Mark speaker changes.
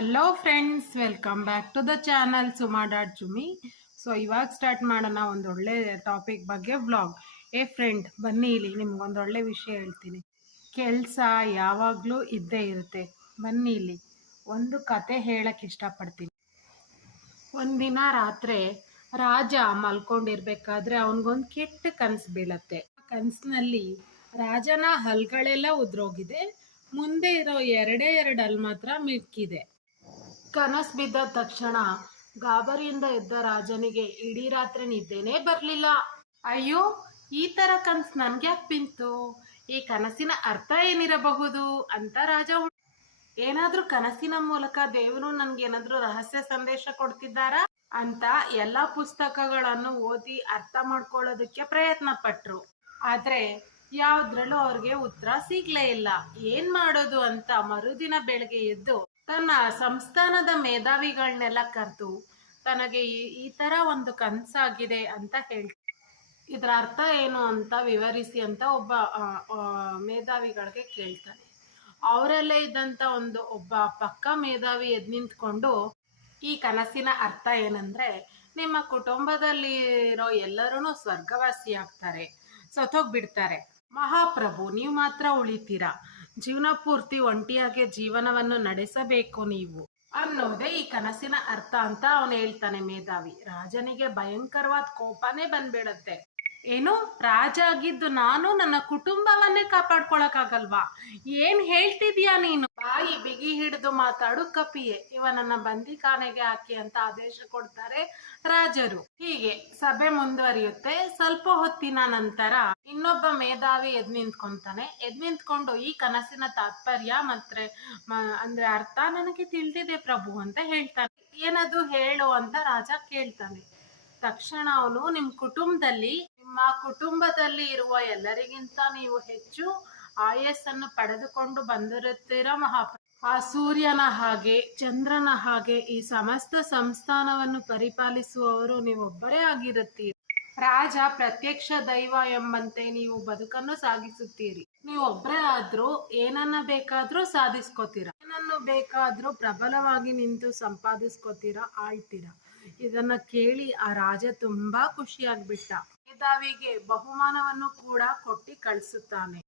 Speaker 1: Hello friends welcome back to the channel Suma dot Jumi so ಇವಾಗ start ಮಾಡೋಣ ಒಂದು ಒಳ್ಳೆ ಟಾಪಿಕ್ ಬಗ್ಗೆ ವ್ಲಾಗ್ ಏ ಫ್ರೆಂಡ್ ಬನ್ನಿ ಇಲ್ಲಿ ನಿಮ್ಗೊಂದು ಒಳ್ಳೆ ವಿಷಯ ಹೇಳ್ತೀನಿ. ಕೆಲಸ ಯಾವಾಗಲೂ ಇದ್ದೇ ಇರುತ್ತೆ. ಬನ್ನಿ ಇಲ್ಲಿ, ಒಂದು ಕತೆ ಹೇಳಕ್ಕೆ ಇಷ್ಟಪಡ್ತೀನಿ. ಒಂದಿನ ರಾತ್ರಿ ರಾಜ ಮಲ್ಕೊಂಡಿರ್ಬೇಕಾದ್ರೆ ಅವನಿಗೊಂದು ಕೆಟ್ಟ ಕನಸು ಬೀಳತ್ತೆ. ಕನಸಿನಲ್ಲಿ ರಾಜನ ಹಲ್ಗಳೆಲ್ಲ ಉದ್ರೋಗಿದೆ. ಮುಂದೆ ಇರೋ ಎರಡೇ ಎರಡು ಹಲ್ ಮಾತ್ರ ಮಿಕ್ಕಿದೆ ಕನಸು ಬಿದ್ದ ತಕ್ಷಣ ಗಾಬರಿಯಿಂದ ಎದ್ದ ರಾಜನಿಗೆ ಇಡೀ ರಾತ್ರಿ ನಿದ್ದೆನೇ ಬರಲಿಲ್ಲ. ಅಯ್ಯೋ, ಈ ತರ ಕನಸು ನನ್ಗೆ ಯಾಕೆ ಬಿಂತು? ಈ ಕನಸಿನ ಅರ್ಥ ಏನಿರಬಹುದು ಅಂತ ರಾಜ ಏನಾದರೂ ಕನಸಿನ ಮೂಲಕ ದೇವರು ನನ್ಗೆ ಏನಾದ್ರೂ ರಹಸ್ಯ ಸಂದೇಶ ಕೊಡ್ತಿದ್ದಾರಾ ಅಂತ ಎಲ್ಲಾ ಪುಸ್ತಕಗಳನ್ನು ಓದಿ ಅರ್ಥ ಮಾಡ್ಕೊಳ್ಳೋದಕ್ಕೆ ಪ್ರಯತ್ನ ಪಟ್ರು ಆದ್ರೆ ಯಾವ್ದ್ರಲ್ಲೂ ಅವ್ರಿಗೆ ಉತ್ತರ ಸಿಗ್ಲೇ ಇಲ್ಲ. ಏನ್ ಮಾಡೋದು ಅಂತ ಮರುದಿನ ಬೆಳಗ್ಗೆ ಎದ್ದು ತನ್ನ ಸಂಸ್ಥಾನದ ಮೇಧಾವಿಗಳನ್ನೆಲ್ಲ ಕರೆದು ತನಗೆ ಈ ತರ ಒಂದು ಕನಸಾಗಿದೆ ಅಂತ ಹೇಳ್ತಾರೆ ಇದರ ಅರ್ಥ ಏನು ಅಂತ ವಿವರಿಸಿ ಅಂತ ಒಬ್ಬ ಮೇಧಾವಿಗಳಿಗೆ ಕೇಳ್ತಾನೆ. ಅವರಲ್ಲೇ ಇದ್ದಂತ ಒಂದು ಒಬ್ಬ ಪಕ್ಕ ಮೇಧಾವಿ ಎದ್ ನಿಂತ್ಕೊಂಡು ಈ ಕನಸಿನ ಅರ್ಥ ಏನಂದ್ರೆ ನಿಮ್ಮ ಕುಟುಂಬದಲ್ಲಿ ಇರೋ ಎಲ್ಲರೂ ಸ್ವರ್ಗವಾಸಿ ಆಗ್ತಾರೆ ಸತ್ತೋಗ್ಬಿಡ್ತಾರೆ. ಮಹಾಪ್ರಭು, ನೀವು ಮಾತ್ರ ಉಳಿತೀರಾ? ಜೀವನ ಪೂರ್ತಿ ಒಂಟಿಯಾಗಿ ಜೀವನವನ್ನು ನಡೆಸಬೇಕು ನೀವು. ಅನ್ನೋದೇ ಈ ಕನಸಿನ ಅರ್ಥ ಅಂತ ಅವನು ಹೇಳ್ತಾನೆ ಮೇಧಾವಿ. ರಾಜನಿಗೆ ಭಯಂಕರವಾದ ಕೋಪನೇ ಬಂದ್ಬಿಡತ್ತೆ. ಏನು? ರಾಜ ಆಗಿದ್ದು ನಾನು ನನ್ನ ಕುಟುಂಬವನ್ನೇ ಕಾಪಾಡ್ಕೊಳಕ್ಕಾಗಲ್ವಾ? ಏನ್ ಹೇಳ್ತಿದ್ಯಾ ನೀನು? ಬಾಯಿ ಬಿಗಿ ಹಿಡಿದು ಮಾತಾಡು ಕಪಿಯೇ. ಇವನನ್ನ ಬಂದಿಖಾನೆಗೆ ಹಾಕಿ ಅಂತ ಆದೇಶ ಕೊಡ್ತಾರೆ ರಾಜರು. ಹೀಗೆ ಸಭೆ ಮುಂದುವರಿಯುತ್ತೆ. ಸ್ವಲ್ಪ ಹೊತ್ತಿನ ನಂತರ ಇನ್ನೊಬ್ಬ ಮೇಧಾವಿ ಎದ್ ನಿಂತ್ಕೊಂತಾನೆ. ಎದ್ ನಿಂತ್ಕೊಂಡು ಈ ಕನಸಿನ ತಾತ್ಪರ್ಯ ಮತ್ತೆ ಅಂದ್ರೆ ಅರ್ಥ ನನಗೆ ತಿಳಿದಿದೆ ಪ್ರಭು ಅಂತ ಹೇಳ್ತಾನೆ. ಏನದು ಹೇಳು ಅಂತ ರಾಜ ಕೇಳ್ತಾನೆ. ತಕ್ಷಣ ಅವನು, ನಿಮ್ ಕುಟುಂಬದಲ್ಲಿ, ನಿಮ್ಮ ಕುಟುಂಬದಲ್ಲಿ ಇರುವ ಎಲ್ಲರಿಗಿಂತ ನೀವು ಹೆಚ್ಚು ಆಯಸ್ಸನ್ನು ಪಡೆದುಕೊಂಡು ಬಂದಿರುತ್ತೀರ ಮಹಾಪ್ರ ಆ ಸೂರ್ಯನ ಹಾಗೆ ಚಂದ್ರನ ಹಾಗೆ ಈ ಸಮಸ್ತ ಸಂಸ್ಥಾನವನ್ನು ಪರಿಪಾಲಿಸುವವರು ನೀವೊಬ್ಬರೇ ಆಗಿರುತ್ತೀರಿ. ರಾಜ, ಪ್ರತ್ಯಕ್ಷ ದೈವ ಎಂಬಂತೆ ನೀವು ಬದುಕನ್ನು ಸಾಗಿಸುತ್ತೀರಿ. ನೀವೊಬ್ಬರೇ ಆದ್ರೂ ಏನನ್ನ ಬೇಕಾದ್ರೂ ಸಾಧಿಸ್ಕೋತೀರಾ. ಏನನ್ನು ಬೇಕಾದ್ರೂ ಪ್ರಬಲವಾಗಿ ನಿಂತು ಸಂಪಾದಿಸ್ಕೋತೀರಾ, ಆಳ್ತೀರಾ. ಇದನ್ನ ಕೇಳಿ ಆ ರಾಜ ತುಂಬಾ ಖುಷಿಯಾಗ್ಬಿಟ್ಟ. ಮೇಧಾವಿಗೆ ಬಹುಮಾನವನ್ನು ಕೂಡ ಕೊಟ್ಟಿ ಕಳಿಸುತ್ತಾನೆ.